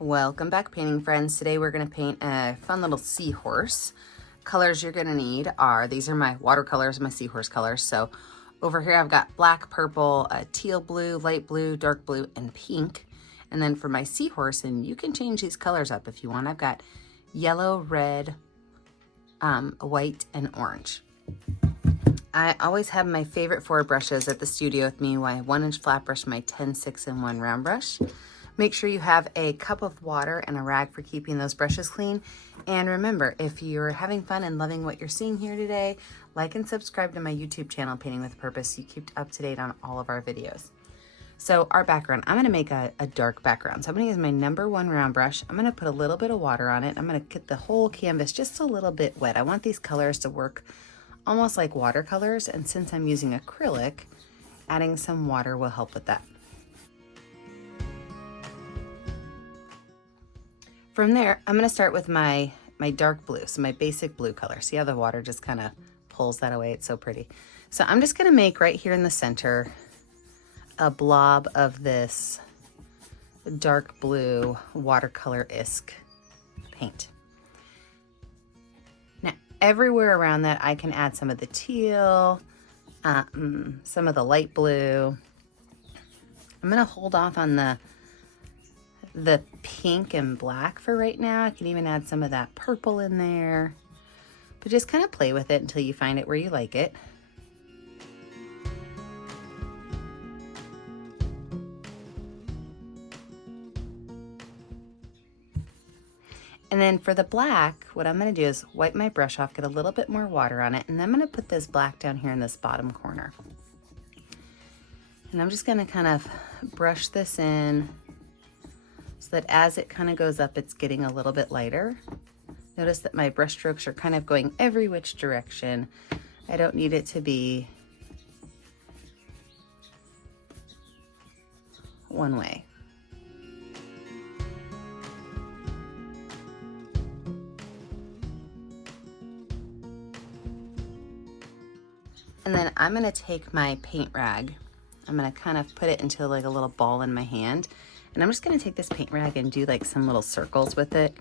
Welcome back, painting friends. Today we're going to paint a fun little seahorse. Colors you're going to need are, these are my watercolors, my seahorse colors. So over here I've got black, purple, teal blue, light blue, dark blue, and pink. And then for my seahorse, and you can change these colors up if you want, I've got yellow, red, white, and orange. I always have my favorite 4 brushes at the studio with me, my 1-inch flat brush, my 10, 6, and 1 round brush. Make sure you have a cup of water and a rag for keeping those brushes clean. And remember, if you're having fun and loving what you're seeing here today, like and subscribe to my YouTube channel, Painting with Purpose, so you keep up to date on all of our videos. So our background, I'm gonna make a dark background. So I'm gonna use my number 1 round brush. I'm gonna put a little bit of water on it. I'm gonna get the whole canvas just a little bit wet. I want these colors to work almost like watercolors. And since I'm using acrylic, adding some water will help with that. From there, I'm going to start with my dark blue, so my basic blue color. See how the water just kind of pulls that away? It's so pretty. So I'm just going to make right here in the center a blob of this dark blue watercolor-esque paint. Now, everywhere around that, I can add some of the teal, some of the light blue. I'm going to hold off on the pink and black for right now. I can even add some of that purple in there, but just kind of play with it until you find it where you like it. And then for the black, what I'm going to do is wipe my brush off, get a little bit more water on it, and I'm going to put this black down here in this bottom corner. And I'm just going to kind of brush this in so that as it kind of goes up, it's getting a little bit lighter. Notice that my brush strokes are kind of going every which direction. I don't need it to be one way. And then I'm gonna take my paint rag. I'm gonna kind of put it into like a little ball in my hand. And I'm just gonna take this paint rag and do like some little circles with it.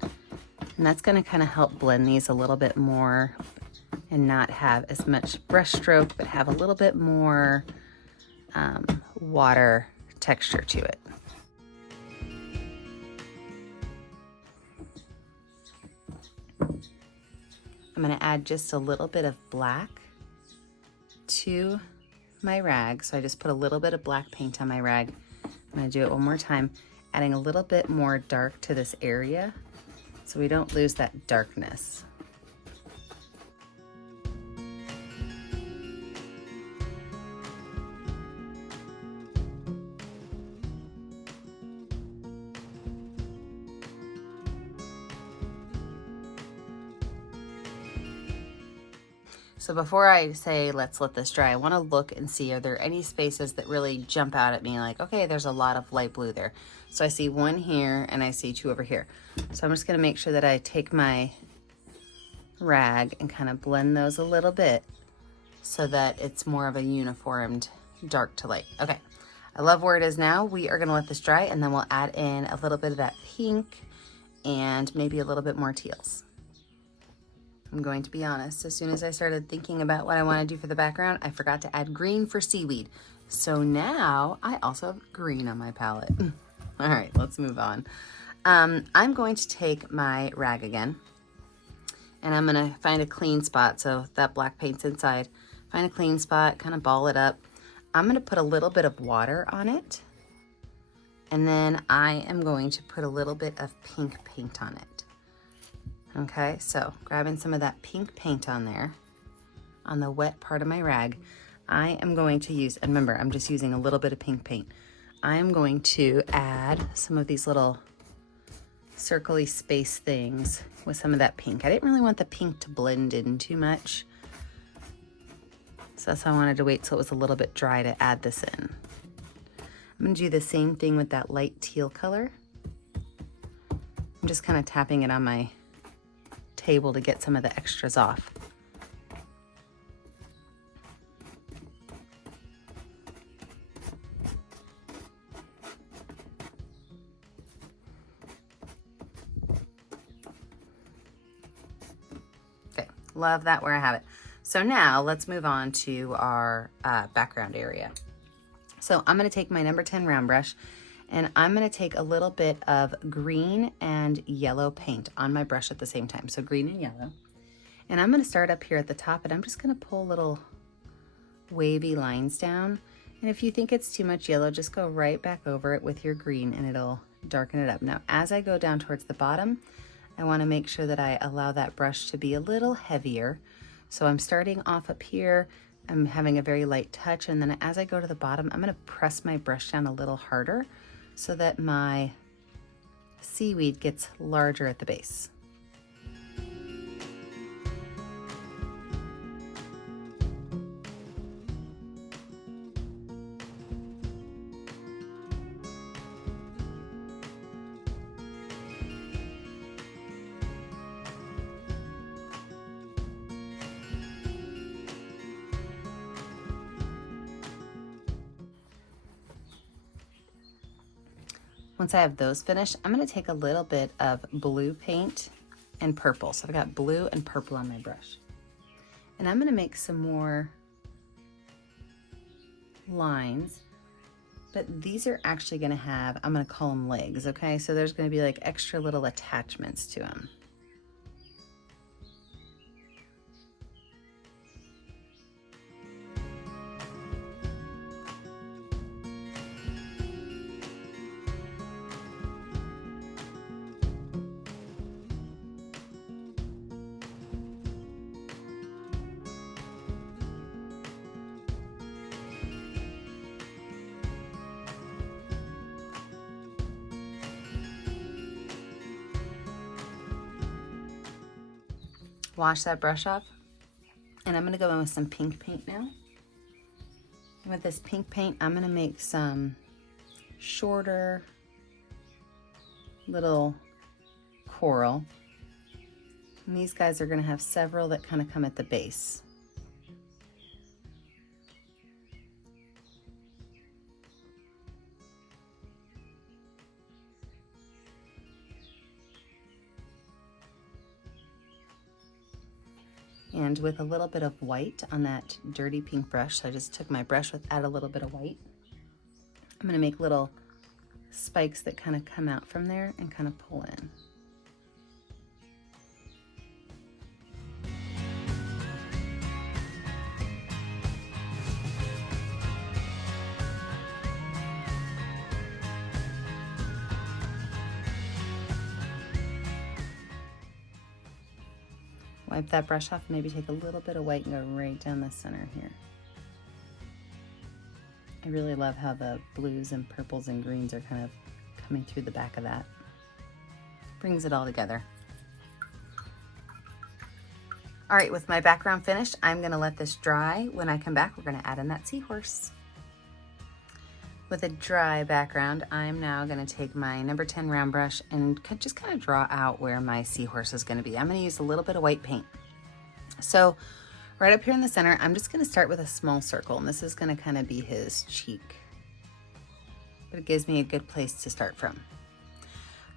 And that's gonna kind of help blend these a little bit more and not have as much brush stroke, but have a little bit more water texture to it. I'm gonna add just a little bit of black to my rag. So I just put a little bit of black paint on my rag. I'm gonna do it one more time, adding a little bit more dark to this area so we don't lose that darkness. So before I say, let's let this dry, I want to look and see, are there any spaces that really jump out at me like, okay, there's a lot of light blue there. So I see 1 here and I see 2 over here. So I'm just going to make sure that I take my rag and kind of blend those a little bit so that it's more of a uniformed dark to light. Okay, I love where it is now. We are going to let this dry and then we'll add in a little bit of that pink and maybe a little bit more teals. I'm going to be honest, as soon as I started thinking about what I want to do for the background, I forgot to add green for seaweed. So now I also have green on my palette. All right, let's move on. I'm going to take my rag again, and I'm gonna find a clean spot. So that black paint's inside. Find a clean spot, kind of ball it up. I'm gonna put a little bit of water on it, and then I am going to put a little bit of pink paint on it. Okay, so grabbing some of that pink paint on there, on the wet part of my rag, I am going to use, and remember, I'm just using a little bit of pink paint. I am going to add some of these little circle-y space things with some of that pink. I didn't really want the pink to blend in too much, so that's why I wanted to wait till it was a little bit dry to add this in. I'm gonna do the same thing with that light teal color. I'm just kind of tapping it on my table to get some of the extras off. Love that where I have it. So now let's move on to our background area. So I'm gonna take my number 10 round brush and I'm gonna take a little bit of green and yellow paint on my brush at the same time. So green and yellow. And I'm gonna start up here at the top and I'm just gonna pull little wavy lines down. And if you think it's too much yellow, just go right back over it with your green and it'll darken it up. Now, as I go down towards the bottom, I wanna make sure that I allow that brush to be a little heavier. So I'm starting off up here, I'm having a very light touch, and then as I go to the bottom, I'm gonna press my brush down a little harder so that my seaweed gets larger at the base. Once I have those finished, I'm gonna take a little bit of blue paint and purple. So I've got blue and purple on my brush. And I'm gonna make some more lines, but these are actually gonna have, I'm gonna call them legs, okay? So there's gonna be like extra little attachments to them. Wash that brush off, and I'm gonna go in with some pink paint now. And with this pink paint, I'm gonna make some shorter little coral. And these guys are gonna have several that kind of come at the base. And with a little bit of white on that dirty pink brush, so I just took my brush with, add a little bit of white. I'm gonna make little spikes that kind of come out from there and kind of pull in. Wipe that brush off, maybe take a little bit of white and go right down the center here. I really love how the blues and purples and greens are kind of coming through the back of that. Brings it all together. All right, with my background finished, I'm gonna let this dry. When I come back, we're gonna add in that seahorse. With a dry background, I'm now gonna take my number 10 round brush and just kind of draw out where my seahorse is gonna be. I'm gonna use a little bit of white paint. So right up here in the center, I'm just gonna start with a small circle, and this is gonna kind of be his cheek. But it gives me a good place to start from.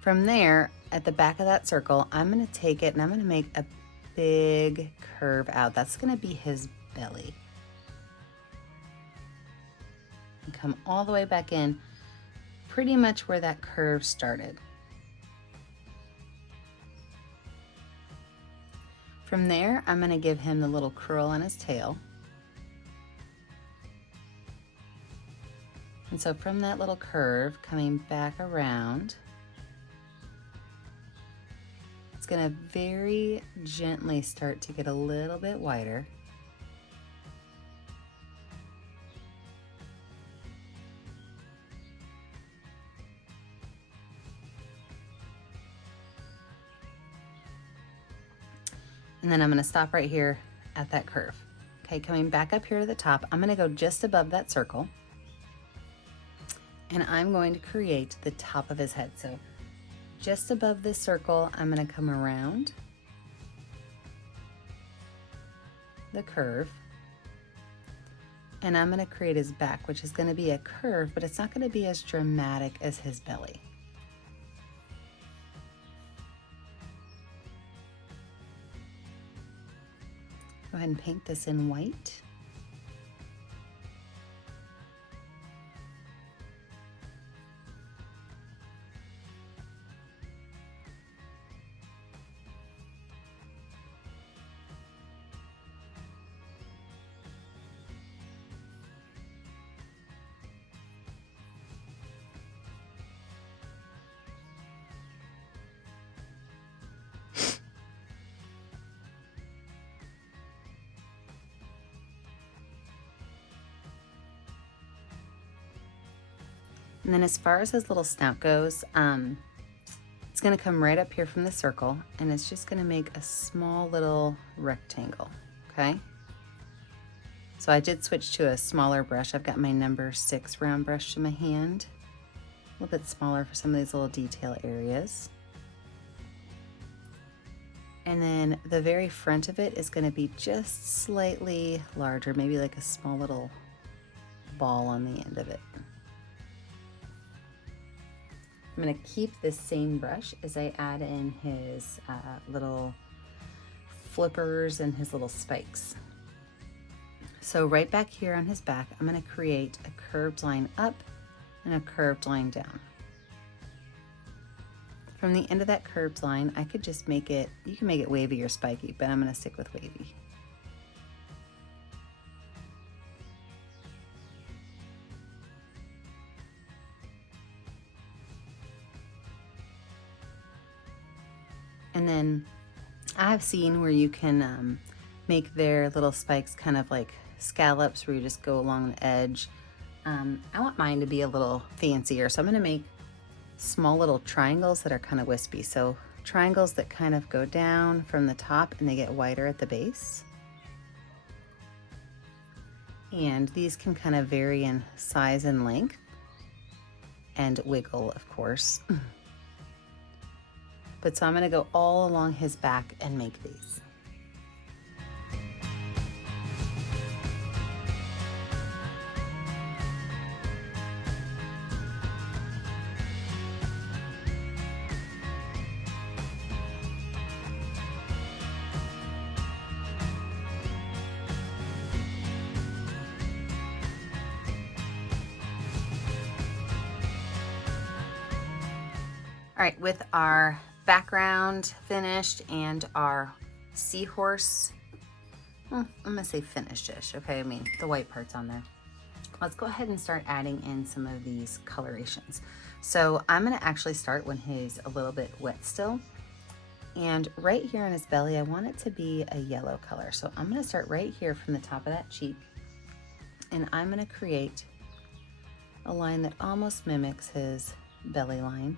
From there, at the back of that circle, I'm gonna take it and I'm gonna make a big curve out. That's gonna be his belly. And come all the way back in, pretty much where that curve started. From there, I'm gonna give him the little curl on his tail. And so from that little curve, coming back around, it's gonna very gently start to get a little bit wider. And then I'm gonna stop right here at that curve. Okay, coming back up here to the top, I'm gonna go just above that circle. And I'm going to create the top of his head. So just above this circle, I'm gonna come around the curve. And I'm gonna create his back, which is gonna be a curve, but it's not gonna be as dramatic as his belly. Go ahead and paint this in white. And then as far as his little snout goes, it's gonna come right up here from the circle, and it's just gonna make a small little rectangle, okay? So I did switch to a smaller brush. I've got my number 6 round brush in my hand, a little bit smaller for some of these little detail areas. And then the very front of it is gonna be just slightly larger, maybe like a small little ball on the end of it. I'm gonna keep this same brush as I add in his little flippers and his little spikes. So right back here on his back, I'm gonna create a curved line up and a curved line down. From the end of that curved line, I could just make it, you can make it wavy or spiky, but I'm gonna stick with wavy. And then I've seen where you can make their little spikes kind of like scallops where you just go along the edge. I want mine to be a little fancier, so I'm gonna make small little triangles that are kind of wispy. So triangles that kind of go down from the top and they get wider at the base. And these can kind of vary in size and length and wiggle, of course. But so I'm gonna go all along his back and make these. All right, with our background finished and our seahorse, well, I'm gonna say finished-ish, okay? I mean, the white part's on there. Let's go ahead and start adding in some of these colorations. So I'm gonna actually start when he's a little bit wet still. And right here on his belly, I want it to be a yellow color. So I'm gonna start right here from the top of that cheek, and I'm gonna create a line that almost mimics his belly line.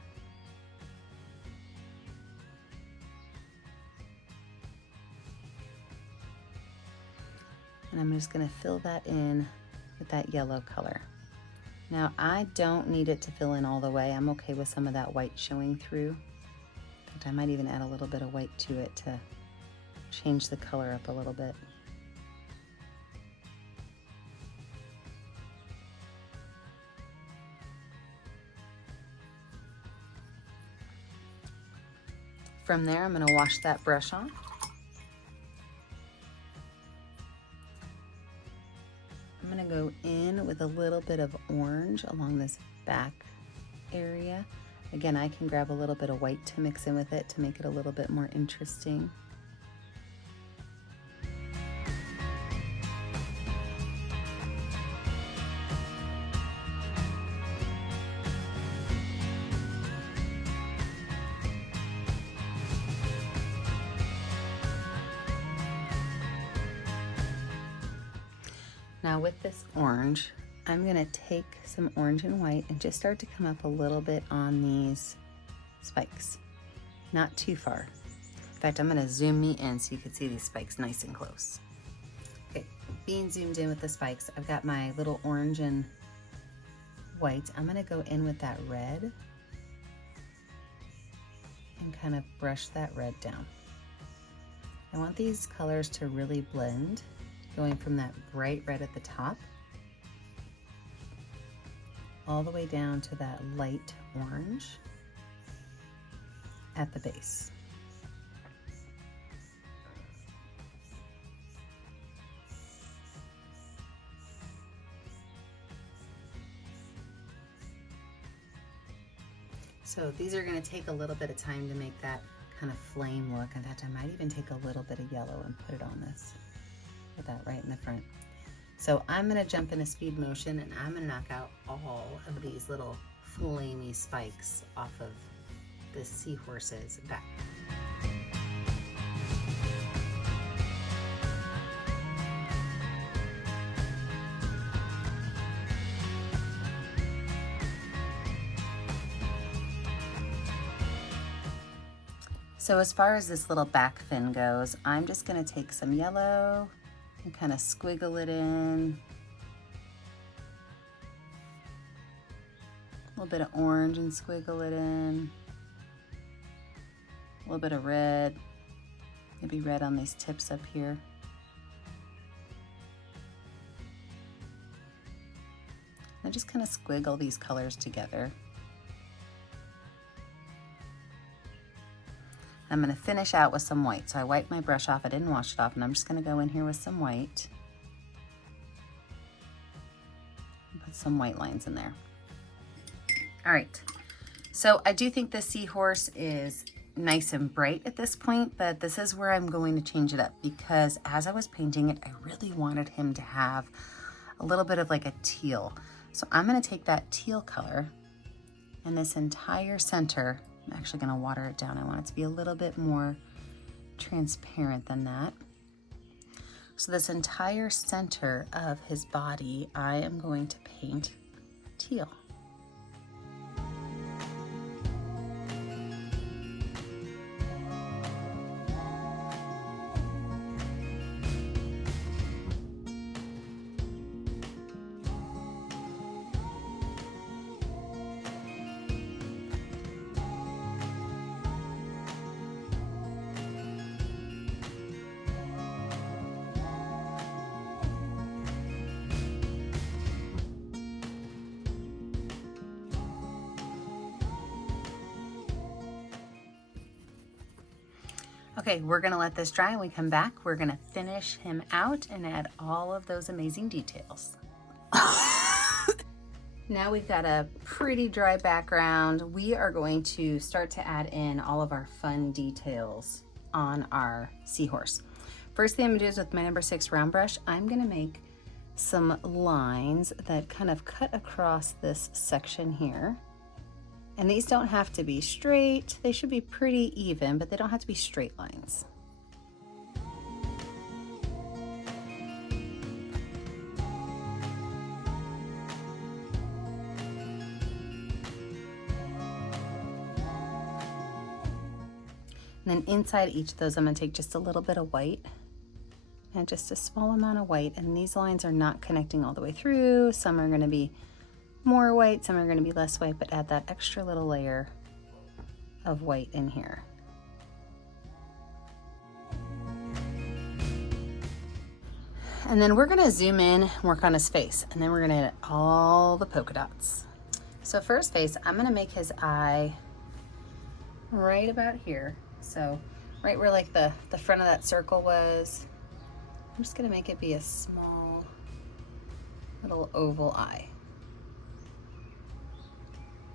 And I'm just gonna fill that in with that yellow color. Now I don't need it to fill in all the way. I'm okay with some of that white showing through. In fact, I might even add a little bit of white to it to change the color up a little bit. From there, I'm gonna wash that brush off. I'm gonna go in with a little bit of orange along this back area. Again, I can grab a little bit of white to mix in with it to make it a little bit more interesting. Now with this orange, I'm gonna take some orange and white and just start to come up a little bit on these spikes. Not too far. In fact, I'm gonna zoom me in so you can see these spikes nice and close. Okay, being zoomed in with the spikes, I've got my little orange and white. I'm gonna go in with that red and kind of brush that red down. I want these colors to really blend, going from that bright red at the top all the way down to that light orange at the base. So these are going to take a little bit of time to make that kind of flame look. In fact, I might even take a little bit of yellow and put it on this. Put that right in the front. So I'm going to jump into speed motion and I'm going to knock out all of these little flamey spikes off of this seahorse's back. So as far as this little back fin goes, I'm just going to take some yellow and kind of squiggle it in. A little bit of orange and squiggle it in. A little bit of red, maybe red on these tips up here. And just kind of squiggle these colors together. I'm going to finish out with some white. So I wiped my brush off, I didn't wash it off, and I'm just going to go in here with some white. Put some white lines in there. All right, so I do think the seahorse is nice and bright at this point, but this is where I'm going to change it up because as I was painting it, I really wanted him to have a little bit of like a teal. So I'm going to take that teal color and this entire center, I'm actually going to water it down. I want it to be a little bit more transparent than that. So this entire center of his body, I am going to paint teal. Okay, we're gonna let this dry. When we come back, we're gonna finish him out and add all of those amazing details. Now we've got a pretty dry background. We are going to start to add in all of our fun details on our seahorse. First thing I'm gonna do is with my number 6 round brush, I'm gonna make some lines that kind of cut across this section here. And these don't have to be straight. They should be pretty even, but they don't have to be straight lines. And then inside each of those, I'm gonna take just a little bit of white and just a small amount of white. And these lines are not connecting all the way through. Some are gonna be more white, some are gonna be less white, but add that extra little layer of white in here. And then we're gonna zoom in, work on his face, and then we're gonna add all the polka dots. So first face, I'm gonna make his eye right about here. So right where like the front of that circle was, I'm just gonna make it be a small little oval eye.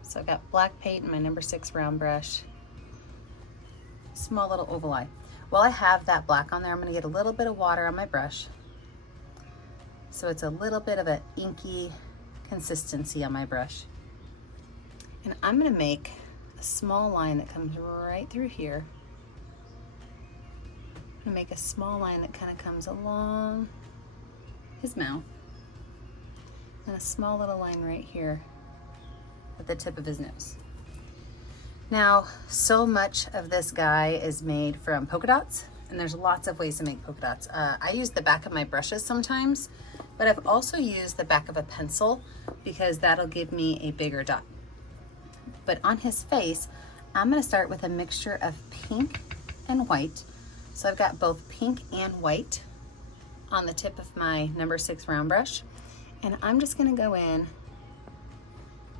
So I've got black paint and my number 6 round brush, small little oval eye. While I have that black on there, I'm gonna get a little bit of water on my brush. So it's a little bit of an inky consistency on my brush. And I'm gonna make a small line that comes right through here. I'm gonna make a small line that kind of comes along his mouth. And a small little line right here at the tip of his nose. Now, so much of this guy is made from polka dots, and there's lots of ways to make polka dots. I use the back of my brushes sometimes, but I've also used the back of a pencil because that'll give me a bigger dot. But on his face, I'm gonna start with a mixture of pink and white. So I've got both pink and white on the tip of my number 6 round brush. And I'm just gonna go in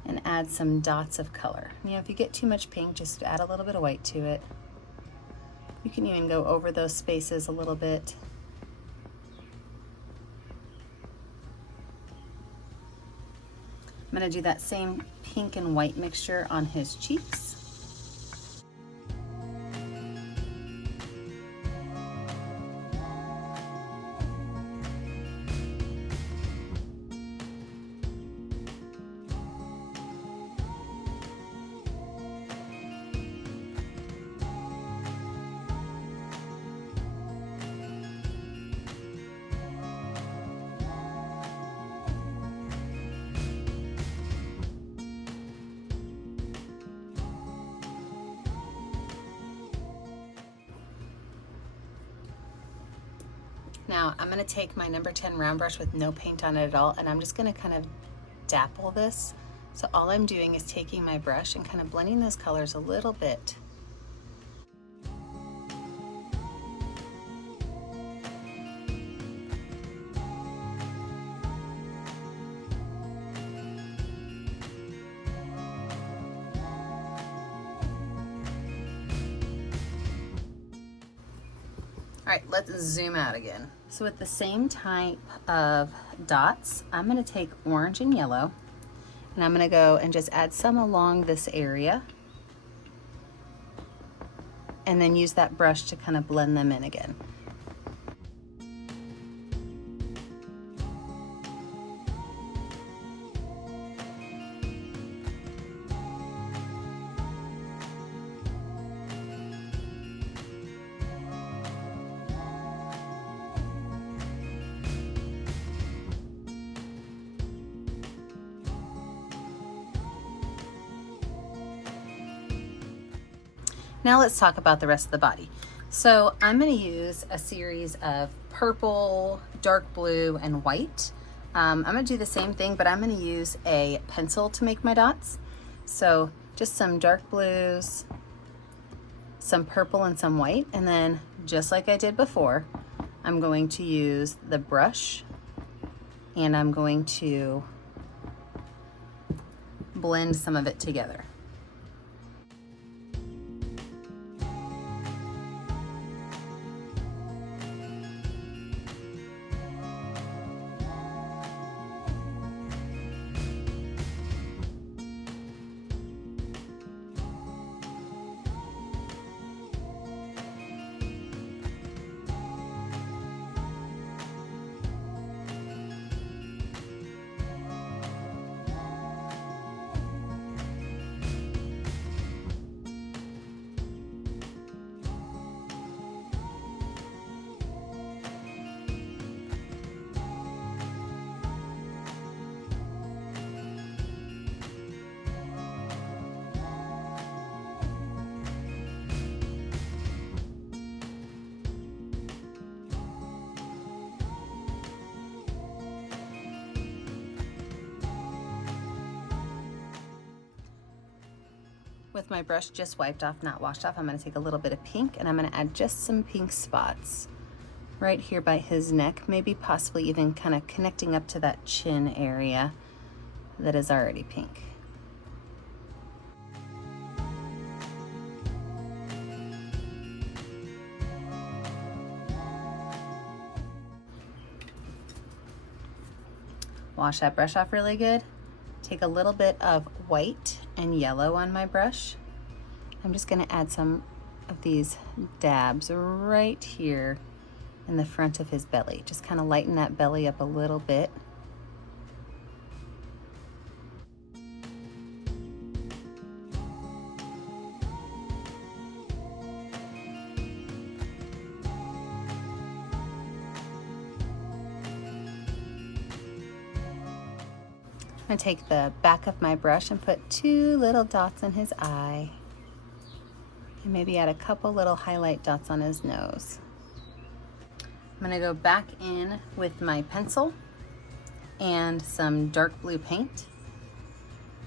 and add some dots of color. You know, if you get too much pink, just add a little bit of white to it. You can even go over those spaces a little bit. I'm gonna do that same pink and white mixture on his cheeks. Now I'm gonna take my number 10 round brush with no paint on it at all, and I'm just gonna kind of dapple this. So all I'm doing is taking my brush and kind of blending those colors a little bit. All right, let's zoom out again. So with the same type of dots, I'm gonna take orange and yellow, and I'm gonna go and just add some along this area, and then use that brush to kind of blend them in again. Now let's talk about the rest of the body. So I'm going to use a series of purple, dark blue, and white. I'm going to do the same thing, but I'm going to use a pencil to make my dots. So just some dark blues, some purple, and some white. And then just like I did before, I'm going to use the brush and I'm going to blend some of it together. With my brush just wiped off, not washed off, I'm going to take a little bit of pink and I'm going to add just some pink spots right here by his neck, maybe possibly even kind of connecting up to that chin area that is already pink. Wash that brush off really good. Take a little bit of white and yellow on my brush. I'm just going to add some of these dabs right here in the front of his belly. Just kind of lighten that belly up a little bit. I'm gonna take the back of my brush and put 2 little dots in his eye. And maybe add a couple little highlight dots on his nose. I'm gonna go back in with my pencil and some dark blue paint.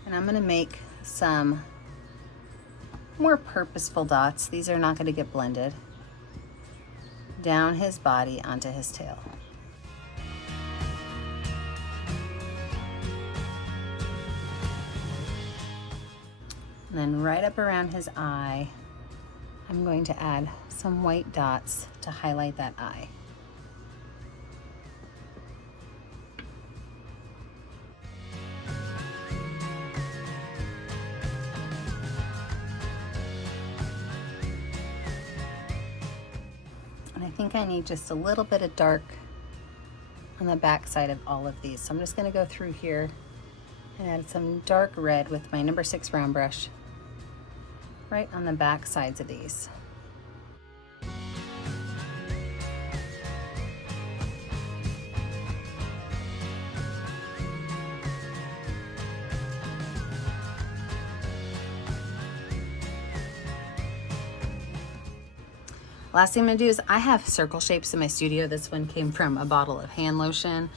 And I'm gonna make some more purposeful dots. These are not gonna get blended. Down his body onto his tail. And then right up around his eye, I'm going to add some white dots to highlight that eye. think I need just a little bit of dark on the back side of all of these. So I'm just gonna go through here and add some dark red with my number 6 round brush right on the back sides of these. Last thing I'm gonna do is I have circle shapes in my studio. This one came from a bottle of hand lotion.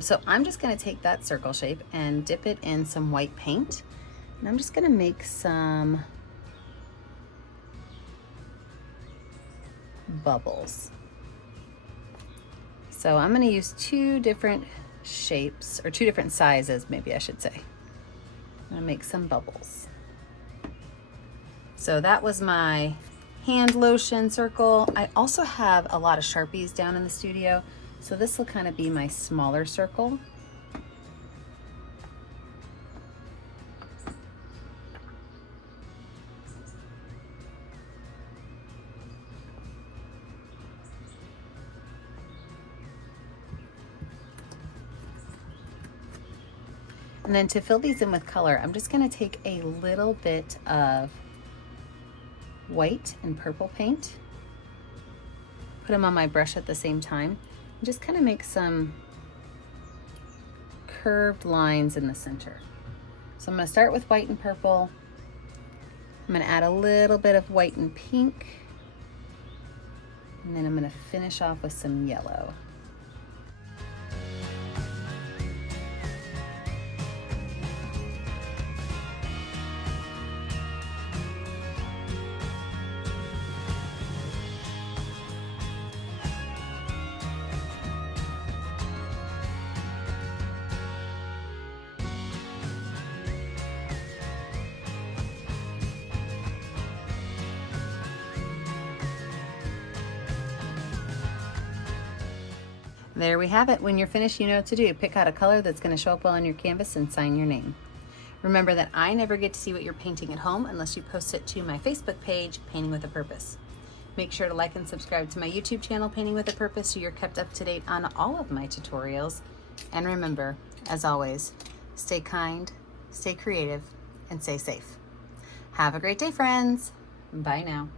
So I'm just gonna take that circle shape and dip it in some white paint. And I'm just gonna make some bubbles. So I'm gonna use 2 different shapes, or 2 different sizes, maybe I should say. I'm gonna make some bubbles. So that was my hand lotion circle. I also have a lot of Sharpies down in the studio, so this will kind of be my smaller circle. And then to fill these in with color, I'm just gonna take a little bit of white and purple paint, put them on my brush at the same time, and just kind of make some curved lines in the center. So I'm gonna start with white and purple. I'm gonna add a little bit of white and pink, and then I'm gonna finish off with some yellow. There we have it. When you're finished, you know what to do. Pick out a color that's going to show up well on your canvas and sign your name. Remember that I never get to see what you're painting at home unless you post it to my Facebook page, Painting with a Purpose. Make sure to like and subscribe to my YouTube channel, Painting with a Purpose, so you're kept up to date on all of my tutorials. And remember, as always, stay kind, stay creative, and stay safe. Have a great day, friends. Bye now.